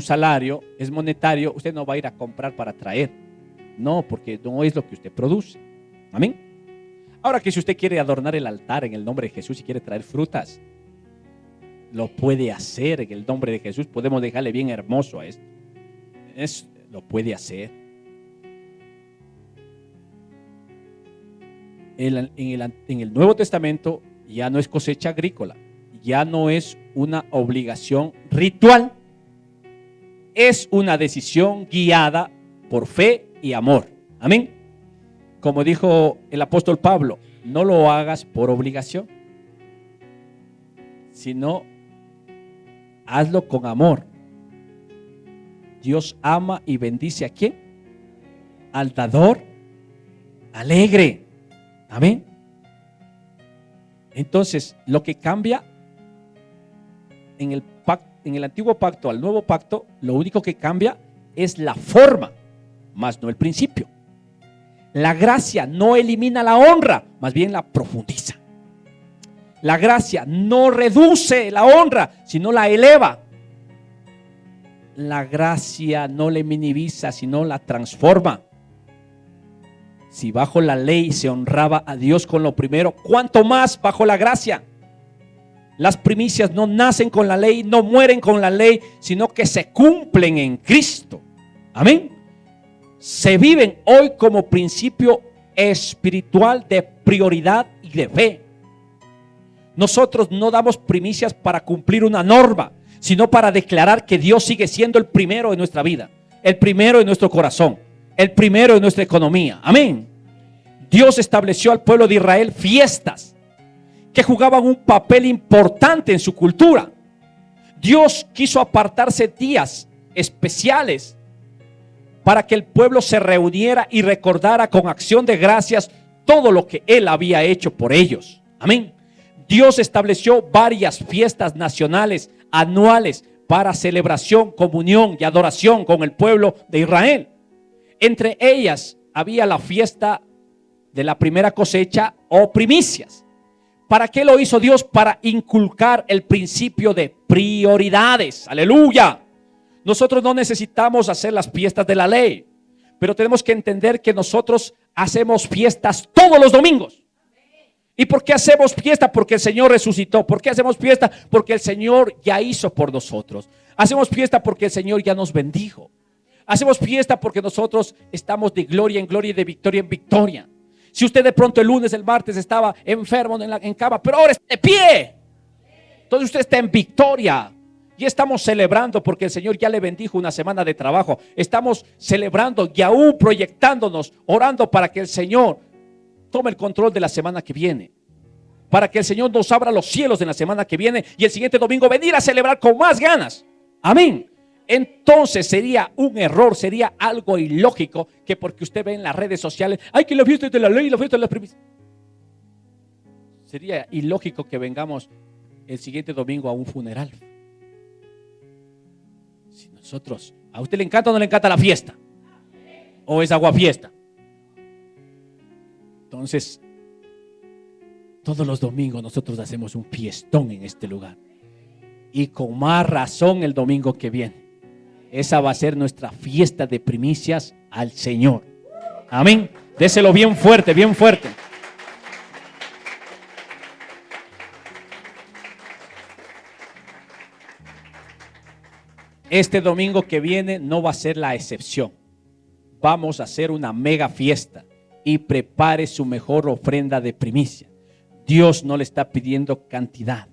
salario es monetario, usted no va a ir a comprar para traer. No, porque no es lo que usted produce. Amén. Ahora que si usted quiere adornar el altar en el nombre de Jesús y quiere traer frutas, lo puede hacer en el nombre de Jesús. Podemos dejarle bien hermoso a esto. Lo puede hacer. En el Nuevo Testamento ya no es cosecha agrícola, ya no es una obligación ritual, es una decisión guiada por fe y amor. Amén. Como dijo el apóstol Pablo, no lo hagas por obligación, sino hazlo con amor. Dios ama y bendice ¿a quién? Al dador alegre. Amén. Entonces, lo que cambia en el antiguo pacto al nuevo pacto, lo único que cambia es la forma, más no el principio. La gracia no elimina la honra, más bien la profundiza. La gracia no reduce la honra, sino la eleva. La gracia no le minimiza, sino la transforma. Si bajo la ley se honraba a Dios con lo primero, ¿cuánto más bajo la gracia? Las primicias no nacen con la ley, no mueren con la ley, sino que se cumplen en Cristo. Amén. Se viven hoy como principio espiritual de prioridad y de fe. Nosotros no damos primicias para cumplir una norma, sino para declarar que Dios sigue siendo el primero en nuestra vida, el primero en nuestro corazón, el primero en nuestra economía. Amén. Dios estableció al pueblo de Israel fiestas que jugaban un papel importante en su cultura. Dios quiso apartarse días especiales para que el pueblo se reuniera y recordara con acción de gracias todo lo que Él había hecho por ellos. Amén. Dios estableció varias fiestas nacionales, anuales, para celebración, comunión y adoración con el pueblo de Israel. Entre ellas había la fiesta de la primera cosecha o primicias. ¿Para qué lo hizo Dios? Para inculcar el principio de prioridades. Aleluya. Nosotros no necesitamos hacer las fiestas de la ley, pero tenemos que entender que nosotros hacemos fiestas todos los domingos. ¿Y por qué hacemos fiesta? Porque el Señor resucitó. ¿Por qué hacemos fiesta? Porque el Señor ya hizo por nosotros. Hacemos fiesta porque el Señor ya nos bendijo. Hacemos fiesta porque nosotros estamos de gloria en gloria y de victoria en victoria. Si usted de pronto el lunes, el martes estaba enfermo en cama, pero ahora está de pie, entonces usted está en victoria. Y estamos celebrando porque el Señor ya le bendijo una semana de trabajo. Estamos celebrando y aún proyectándonos, orando para que el Señor tome el control de la semana que viene, para que el Señor nos abra los cielos en la semana que viene y el siguiente domingo venir a celebrar con más ganas. Amén. Entonces sería un error, sería algo ilógico que porque usted ve en las redes sociales, ay, que la fiesta es de la ley, la fiesta de las primicias. Sería ilógico que vengamos el siguiente domingo a un funeral. Si nosotros, ¿a usted le encanta o no le encanta la fiesta? ¿O es aguafiesta? Entonces, todos los domingos nosotros hacemos un fiestón en este lugar. Y con más razón el domingo que viene. Esa va a ser nuestra fiesta de primicias al Señor. Amén. Déselo bien fuerte, bien fuerte. Este domingo que viene no va a ser la excepción. Vamos a hacer una mega fiesta y prepare su mejor ofrenda de primicia. Dios no le está pidiendo cantidad.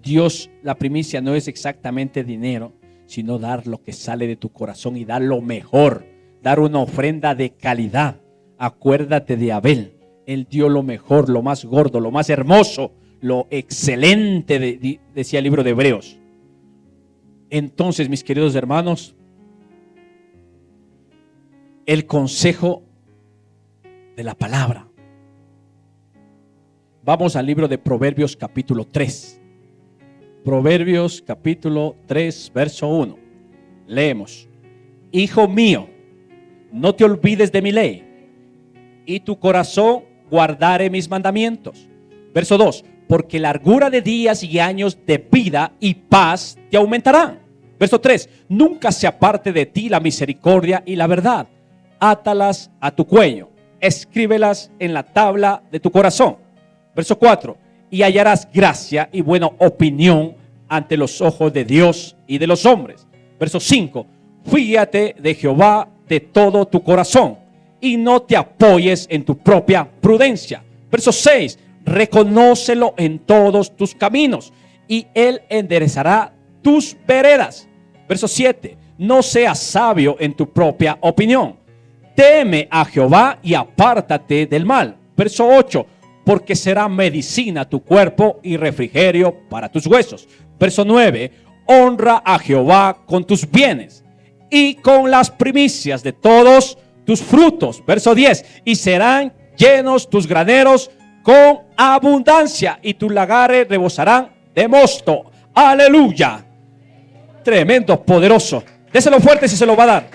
Dios, la primicia no es exactamente dinero, sino dar lo que sale de tu corazón y dar lo mejor, dar una ofrenda de calidad. Acuérdate de Abel. Él dio lo mejor, lo más gordo, lo más hermoso, lo excelente, decía el libro de Hebreos. Entonces, mis queridos hermanos, el consejo de la palabra. Vamos al libro de Proverbios capítulo 3. Proverbios capítulo 3, verso 1. Leemos: Hijo mío, no te olvides de mi ley, y tu corazón guardare mis mandamientos. Verso 2. Porque largura de días y años de vida y paz te aumentarán. Verso 3. Nunca se aparte de ti la misericordia y la verdad. Átalas a tu cuello, escríbelas en la tabla de tu corazón. Verso 4. Y hallarás gracia y buena opinión ante los ojos de Dios y de los hombres. Verso 5. Fíate de Jehová de todo tu corazón y no te apoyes en tu propia prudencia. Verso 6. Reconócelo en todos tus caminos y Él enderezará tus veredas. Verso 7. No seas sabio en tu propia opinión. Teme a Jehová y apártate del mal. Verso 8. Porque será medicina tu cuerpo y refrigerio para tus huesos. Verso 9. Honra a Jehová con tus bienes y con las primicias de todos tus frutos. Verso 10. Y serán llenos tus graneros con abundancia y tus lagares rebosarán de mosto. Aleluya. Tremendo, poderoso. Déselo fuerte si se lo va a dar.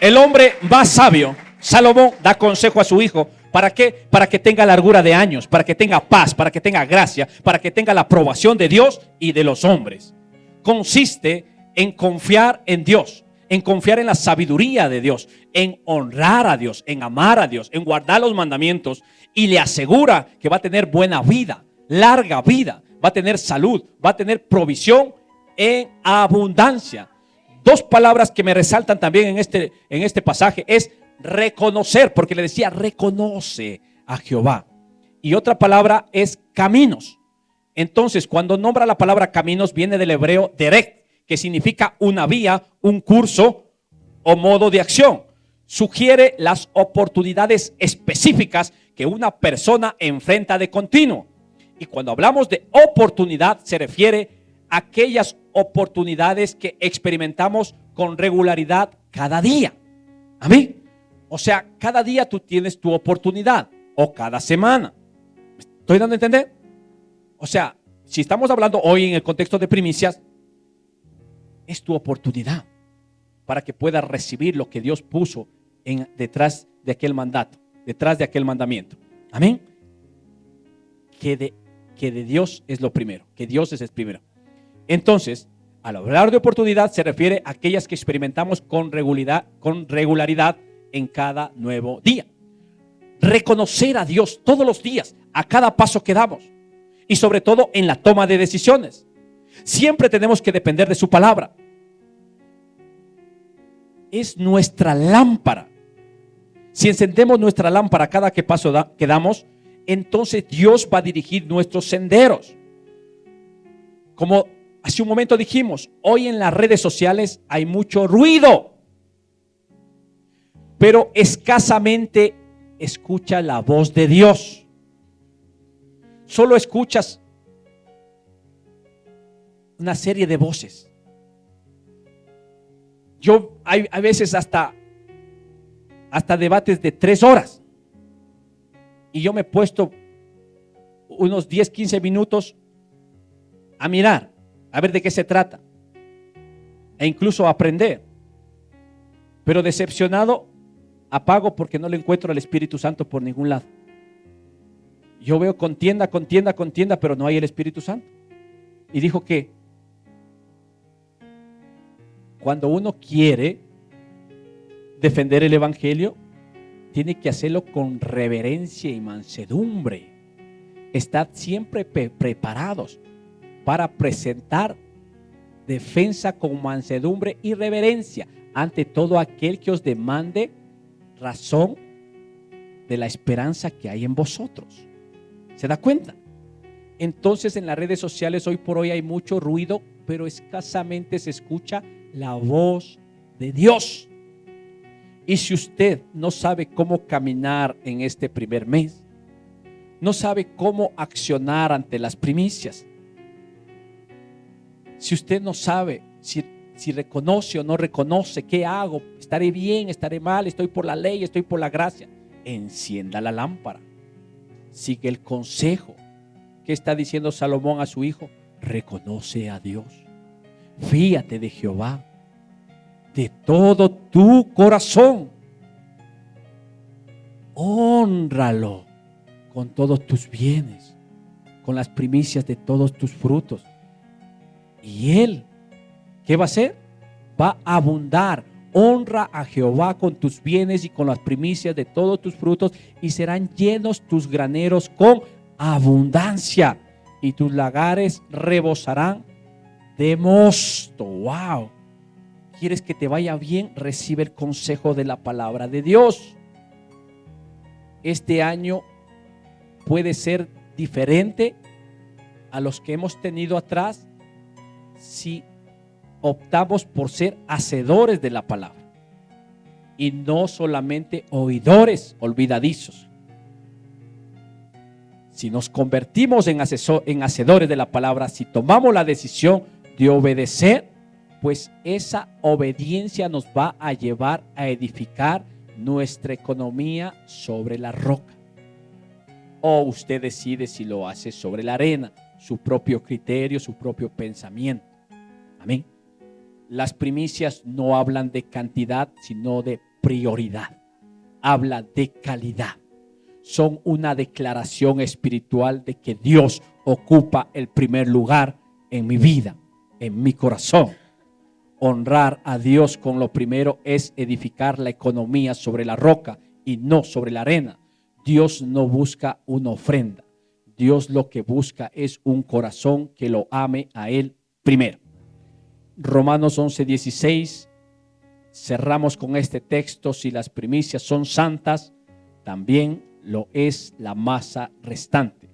El hombre más sabio, Salomón, da consejo a su hijo. ¿Para qué? Para que tenga largura de años, para que tenga paz, para que tenga gracia, para que tenga la aprobación de Dios y de los hombres. Consiste en confiar en Dios, en confiar en la sabiduría de Dios, en honrar a Dios, en amar a Dios, en guardar los mandamientos, y le asegura que va a tener buena vida, larga vida, va a tener salud, va a tener provisión en abundancia. Dos palabras que me resaltan también en este pasaje es reconocer, porque le decía reconoce a Jehová, y otra palabra es caminos. Entonces, cuando nombra la palabra caminos, viene del hebreo derek, que significa una vía, un curso o modo de acción. Sugiere las oportunidades específicas que una persona enfrenta de continuo. Y cuando hablamos de oportunidad, se refiere a aquellas oportunidades que experimentamos con regularidad cada día. Amén. O sea, cada día tú tienes tu oportunidad, o cada semana. ¿Me estoy dando a entender? O sea, si estamos hablando hoy en el contexto de primicias, es tu oportunidad para que puedas recibir lo que Dios puso detrás de aquel mandato, detrás de aquel mandamiento. Amén. Que de Dios es lo primero, que Dios es el primero. Entonces, al hablar de oportunidad, se refiere a aquellas que experimentamos con regularidad en cada nuevo día. Reconocer a Dios todos los días, a cada paso que damos, y sobre todo en la toma de decisiones. Siempre tenemos que depender de su palabra. Es nuestra lámpara. Si encendemos nuestra lámpara cada que paso que damos, entonces Dios va a dirigir nuestros senderos. Como hace un momento dijimos, hoy en las redes sociales hay mucho ruido, pero escasamente escucha la voz de Dios. Solo escuchas una serie de voces. Hay veces hasta debates de 3 horas. Y yo me he puesto unos 10, 15 minutos a mirar, a ver de qué se trata, e incluso a aprender. Pero decepcionado, apago porque no le encuentro al Espíritu Santo por ningún lado. Yo veo contienda, pero no hay el Espíritu Santo. Y dijo que cuando uno quiere defender el Evangelio, tiene que hacerlo con reverencia y mansedumbre. Estad siempre preparados para presentar defensa con mansedumbre y reverencia ante todo aquel que os demande razón de la esperanza que hay en vosotros. ¿Se da cuenta? Entonces, en las redes sociales hoy por hoy hay mucho ruido, pero escasamente se escucha la voz de Dios. Y si usted no sabe cómo caminar en este primer mes, no sabe cómo accionar ante las primicias, si usted no sabe si reconoce o no reconoce, ¿qué hago? ¿Estaré bien? ¿Estaré mal? ¿Estoy por la ley? ¿Estoy por la gracia? Encienda la lámpara. Sigue el consejo. ¿Qué está diciendo Salomón a su hijo? Reconoce a Dios. Fíate de Jehová de todo tu corazón. Hónralo con todos tus bienes, con las primicias de todos tus frutos. Y Él, ¿qué va a hacer? Va a abundar. Honra a Jehová con tus bienes y con las primicias de todos tus frutos, y serán llenos tus graneros con abundancia, y tus lagares rebosarán de mosto. Wow. ¿Quieres que te vaya bien? Recibe el consejo de la palabra de Dios. Este año puede ser diferente a los que hemos tenido atrás si optamos por ser hacedores de la palabra y no solamente oidores olvidadizos. Si nos convertimos en hacedores de la palabra, si tomamos la decisión de obedecer, pues esa obediencia nos va a llevar a edificar nuestra economía sobre la roca. O usted decide si lo hace sobre la arena, su propio criterio, su propio pensamiento. Amén. Las primicias no hablan de cantidad, sino de prioridad. Habla de calidad. Son una declaración espiritual de que Dios ocupa el primer lugar en mi vida, en mi corazón. Honrar a Dios con lo primero es edificar la economía sobre la roca y no sobre la arena. Dios no busca una ofrenda. Dios lo que busca es un corazón que lo ame a Él primero. Romanos 11:16. Cerramos con este texto. Si las primicias son santas, también lo es la masa restante.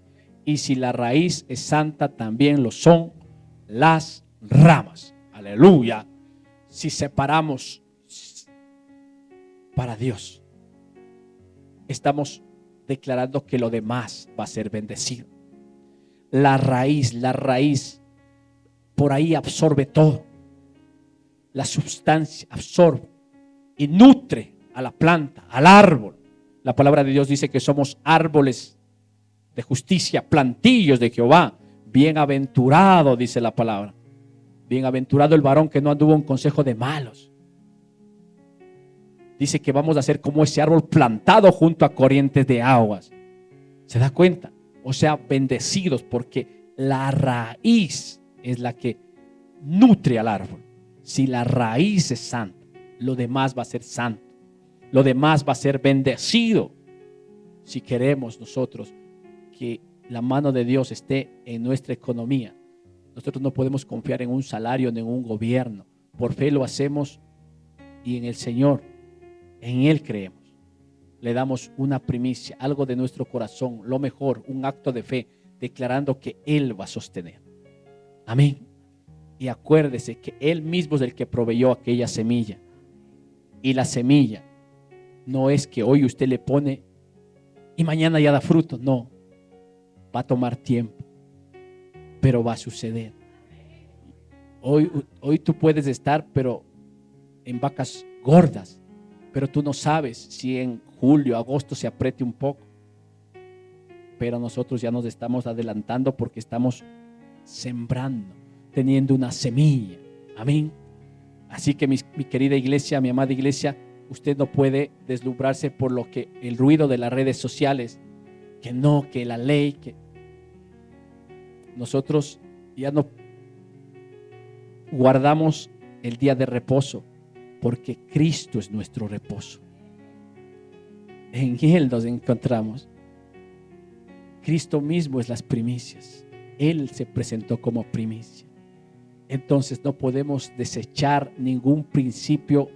Y si la raíz es santa, también lo son las ramas. Aleluya. Si separamos para Dios, estamos declarando que lo demás va a ser bendecido. La raíz, por ahí absorbe todo. La sustancia absorbe y nutre a la planta, al árbol. La palabra de Dios dice que somos árboles de justicia, plantillos de Jehová. Bienaventurado, dice la palabra. Bienaventurado el varón que no anduvo en consejo de malos. Dice que vamos a ser como ese árbol plantado junto a corrientes de aguas. ¿Se da cuenta? O sea, bendecidos, porque la raíz es la que nutre al árbol. Si la raíz es santa, lo demás va a ser santo. Lo demás va a ser bendecido. Si queremos nosotros que la mano de Dios esté en nuestra economía, nosotros no podemos confiar en un salario ni en un gobierno. Por fe lo hacemos y en el Señor, en Él creemos. Le damos una primicia, algo de nuestro corazón, lo mejor, un acto de fe, declarando que Él va a sostener. Amén. Y acuérdese que Él mismo es el que proveyó aquella semilla. Y la semilla no es que hoy usted le pone y mañana ya da fruto. No, va a tomar tiempo, pero va a suceder. Hoy tú puedes estar pero en vacas gordas, pero tú no sabes si en julio, agosto se apriete un poco. Pero nosotros ya nos estamos adelantando porque estamos sembrando, teniendo una semilla. Amén. Así que mi querida iglesia, mi amada iglesia, usted no puede deslumbrarse por lo que el ruido de las redes sociales, que no, que la ley, que nosotros ya no guardamos el día de reposo, porque Cristo es nuestro reposo. En Él nos encontramos. Cristo mismo es las primicias. Él se presentó como primicia. Entonces no podemos desechar ningún principio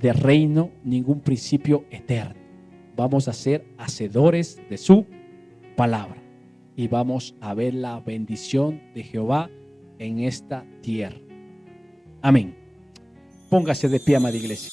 de reino, ningún principio eterno. Vamos a ser hacedores de su palabra y vamos a ver la bendición de Jehová en esta tierra. Amén. Póngase de pie, amada iglesia.